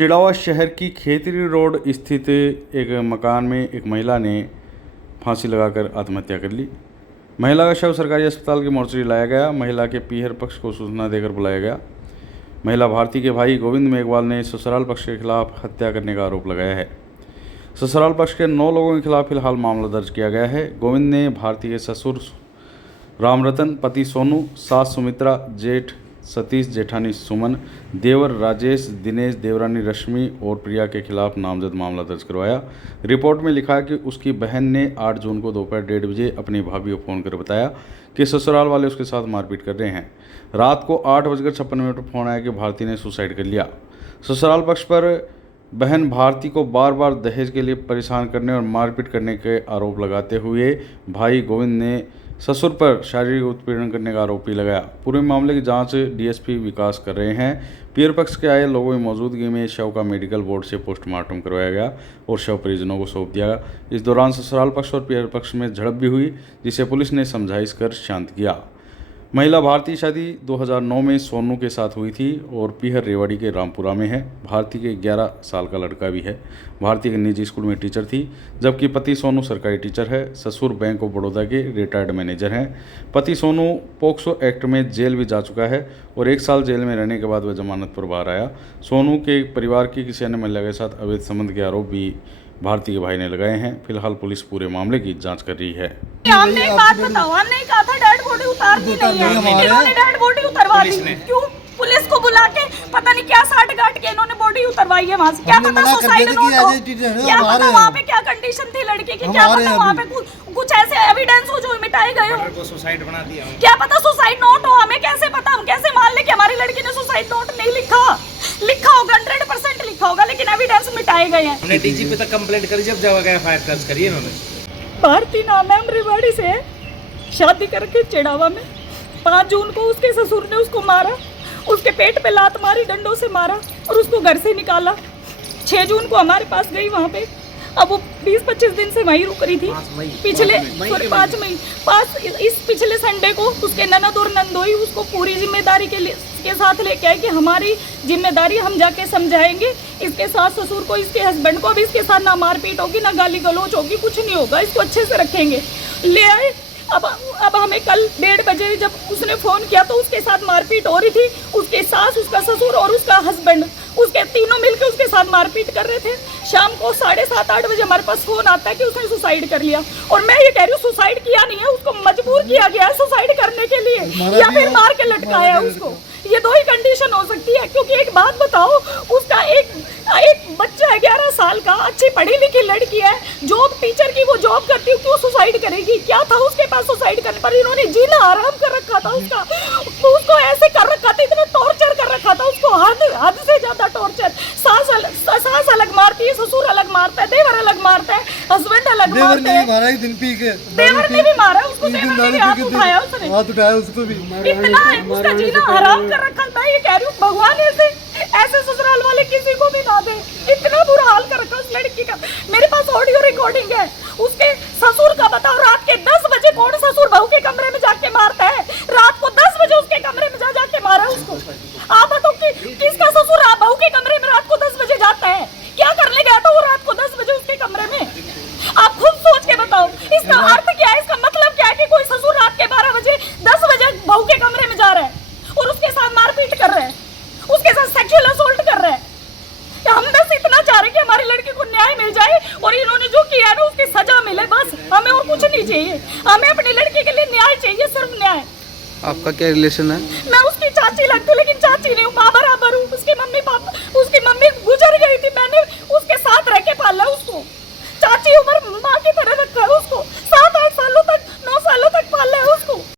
चिड़ावा शहर की खेतरी रोड स्थित एक मकान में एक महिला ने फांसी लगाकर आत्महत्या कर ली। महिला का शव सरकारी अस्पताल के मोर्चरी लाया गया। महिला के पीहर पक्ष को सूचना देकर बुलाया गया। महिला भारती के भाई गोविंद मेघवाल ने ससुराल पक्ष के खिलाफ हत्या करने का आरोप लगाया है। ससुराल पक्ष के 9 लोगों के खिलाफ फिलहाल मामला दर्ज किया गया है। गोविंद ने भारती के ससुर रामरतन, पति सोनू, सास सुमित्रा, जेठ सतीश, जेठानी सुमन, देवर राजेश, दिनेश, देवरानी रश्मि और प्रिया के खिलाफ नामजद मामला दर्ज करवाया। रिपोर्ट में लिखा है कि उसकी बहन ने 8 जून को दोपहर 1:30 बजे अपनी भाभी को फ़ोन कर बताया कि ससुराल वाले उसके साथ मारपीट कर रहे हैं। रात को 8:56 पर फ़ोन आया कि भारती ने सुसाइड कर लिया। ससुराल पक्ष पर बहन भारती को बार बार दहेज के लिए परेशान करने और मारपीट करने के आरोप लगाते हुए भाई गोविंद ने ससुर पर शारीरिक उत्पीड़न करने का आरोप भी लगाया। पूरे मामले की जांच डीएसपी विकास कर रहे हैं। पीर पक्ष के आए लोगों की मौजूदगी में शव का मेडिकल बोर्ड से पोस्टमार्टम करवाया गया और शव परिजनों को सौंप दिया। इस दौरान ससुराल पक्ष और पीर पक्ष में झड़प भी हुई, जिसे पुलिस ने समझाइश कर शांत किया। महिला भारती शादी 2009 में सोनू के साथ हुई थी और पीहर रेवाड़ी के रामपुरा में है। भारती के 11 साल का लड़का भी है। भारती के निजी स्कूल में टीचर थी, जबकि पति सोनू सरकारी टीचर है। ससुर बैंक ऑफ बड़ौदा के रिटायर्ड मैनेजर हैं। पति सोनू पोक्सो एक्ट में जेल भी जा चुका है और 1 साल जेल में रहने के बाद वह जमानत पर बाहर आया। सोनू के परिवार की किसी अन्य महिला के साथ अवैध संबंध के आरोप भी भारती के भाई ने लगाए हैं। फिलहाल पुलिस पूरे मामले की जांच कर रही है। हमने एक बात बताओ, हमने कहा था डेड बॉडी उतारनी नहीं है, इन्होंने डेड बॉडी उतरवा दी। क्यों? पुलिस को बुला के पता नहीं क्या साठ गांठ के इन्होंने बॉडी उतरवाई है वहाँ से। क्या पता सुसाइड नोट हो, क्या पता वहाँ पे क्या कंडीशन थी लड़के की, क्या पता वहाँ पे कुछ ऐसे एविडेंस हो जो मिटाए गए हो। सुसाइड बना दिया, क्या पता सुसाइड नोट हो, हमें कैसे पता? हम कैसे मान ले कि हमारी लड़की ने सुसाइड नोट नहीं लिखा? लिखा होगा, 100% लिखा होगा, लेकिन एविडेंस मिटाए गए हैं। हमने डीजीपी तक कंप्लेंट करी, जब जगह एफआईआर दर्ज करी इन्होंने। भारती नाम है, रेवाड़ी से शादी करके चिड़ावा में 5 जून को उसके ससुर ने उसको मारा, उसके पेट पे लात मारी, डंडों से मारा और उसको घर से निकाला। 6 जून को हमारे पास गई वहाँ पे। अब वो 20-25 दिन से वहीं रुक रही थी। पिछले 5 मई इस पिछले संडे को उसके ननद और नंदोई उसको पूरी जिम्मेदारी के साथ लेके आए कि हमारी जिम्मेदारी, हम जाके समझाएंगे इसके सास ससुर को, इसके हस्बैंड को। अब इसके साथ ना मारपीट होगी, ना गाली गलौच होगी, कुछ नहीं होगा, इसको अच्छे से रखेंगे। ले आए। अब हमें कल 1:30 बजे जब उसने फ़ोन किया तो उसके साथ मारपीट हो रही थी। उसके सास, उसका ससुर और उसका हस्बैंड, उसके तीनों मिलकर उसके साथ मारपीट कर रहे थे। शाम को 7:30-8 बजे हमारे पास फ़ोन आता है कि उसने सुसाइड कर लिया। और मैं ये कह रही हूँ, सुसाइड किया नहीं है, उसको मजबूर किया गया है सुसाइड करने के लिए, या फिर मार के लटकाया है उसको। ये 2 ही कंडीशन हो सकती है। क्योंकि एक बात बताओ, उसका एक बच्चा है 11 साल का, अच्छी पढ़ी लिखी लड़की है, जॉब टीचर की वो जॉब करती है, क्यों सुसाइड करेगी? क्या था उसके पास सुसाइड करने पर? इन्होंने जीना आराम कर रखा था उसको ऐसे कर रखा था, इतना टॉर्चर कर रखा था उसको, हद से ज्यादा टॉर्चर। सास अलग मारती है, ससुर अलग मारता है, देवर अलग मारता है, हस्बैंड अलग मारता है। देवर ने भी मारा उसको, देवर ने हाथ उठाया उसको भी। इतना उसका जीना हराम कर रखा। मैं ये कह रही हूँ, भगवान ऐसे ससुराल वाले किसी को भी ना दे। इतना बुरा हाल कर रखा उस लड़की का। मेरे पास ऑडियो रिकॉर्डिंग है उसके ससुर का। बताओ, रात के 10 बजे कौन ससुर बहू के कमरे में जाके मारता है? रात को 10 बजे उसके कमरे में जाके मारा उसको। आप बताओ कि किसका ससुर बहू के कमरे में रात को 10 बजे जाता है? क्या करने गया था वो रात को 10 बजे उसके कमरे में? आप खुद सोच के बताओ, इसका अर्थ क्या है, इसका मतलब क्या है कि कोई ससुर रात के 12 बजे 10 बजे बहू के कमरे में जा रहा है और उसके साथ मारपीट कर रहा है, उसके साथ सेक्सुअल असॉल्ट कर रहा है। हम बस इतना चाह रहे कि हमारी लड़की को न्याय मिल जाए और इन्होंने जो किया है ना उसकी सजा मिले, बस। हमें और कुछ नहीं चाहिए, हमें अपनी लड़की के लिए न्याय चाहिए, सिर्फ न्याय। आपका क्या रिलेशन है? मैं उसकी चाची लगती हूँ, लेकिन चाची नहीं हूँ, माँ बराबर हूँ। उसकी मम्मी गुजर गई थी, मैंने उसके साथ रह के पाला उसको। चाची उम्र माँ की तरह